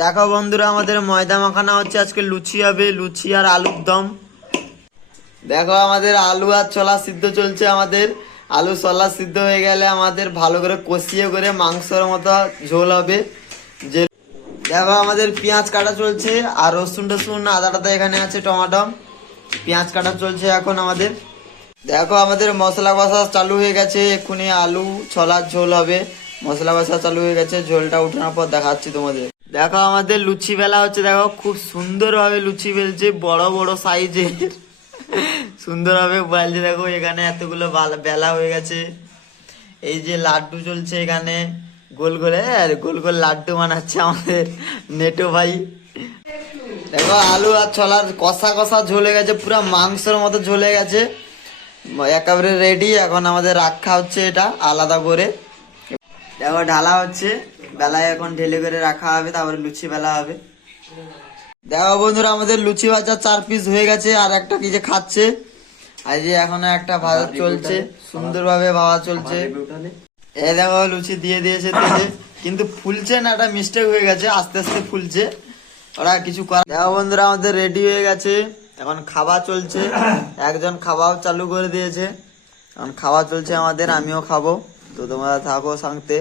দেখো বন্ধুরা, আমাদের ময়দা মাখানো হচ্ছে। আজকে লুচি হবে, লুচি আর আলুর দম। দেখো আমাদের আলু আর ছোলা সিদ্ধ চলছে। আমাদের আলু ছোলা সিদ্ধ হয়ে গেলে আমাদের ভালো করে কষিয়ে করে মাংসের মতো ঝোল হবে। যে দেখো আমাদের পেঁয়াজ কাটা চলছে, আর রসুন টসুন আদা টাদা এখানে আছে, টমাটো পেঁয়াজ কাটা চলছে এখন আমাদের। দেখো আমাদের মশলা কষা চালু হয়ে গেছে, এক্ষুনি আলু ছোলার ঝোল হবে। মশলা কষা চালু হয়ে গেছে, ঝোলটা উঠানোর পর দেখাচ্ছি তোমাদের। দেখো আমাদের লুচি বেলা হচ্ছে, দেখো খুব সুন্দর ভাবে লুচি বেলছে, বড় বড় সাইজের সুন্দর ভাবে বেলছে। দেখো এখানে এতগুলো বেলা হয়ে গেছে। এই যে লাড্ডু চলছে এখানে, গোল গোল আর গোল গোল লাড্ডু বানাচ্ছে আমাদের নেটো ভাই। দেখো আলু আর ছোলার কষা কষা ঝোলে গেছে, পুরো মাংসের মতো ঝোলে গেছে, একেবারে রেডি। এখন আমাদের রাখা হচ্ছে এটা আলাদা করে। দেখো ঢালা হচ্ছে, বেলায় এখন ঢেলে করে রাখা হবে, তারপরে লুচি বেলা হবে। দেখো বন্ধুরা, আমাদের লুচি ভাজা 4 পিস হয়ে গেছে, আর একটা কি যে খাচ্ছে। আর যে এখনো একটা ভাজা চলছে, সুন্দরভাবে ভাজা চলছে। এই দেখো লুচি দিয়ে দিয়েছে তেলে, কিন্তু ফুলছে না, একটা মিস্টেক হয়ে গেছে, আস্তে আস্তে ফুলছে, ওরা কিছু করার। দেখো বন্ধুরা, আমাদের রেডি হয়ে গেছে, এখন খাওয়া চলছে। একজন খাওয়াও চালু করে দিয়েছে, এখন খাওয়া চলছে আমাদের, আমিও খাবো। তো তোমরা থাকো সঙ্গে।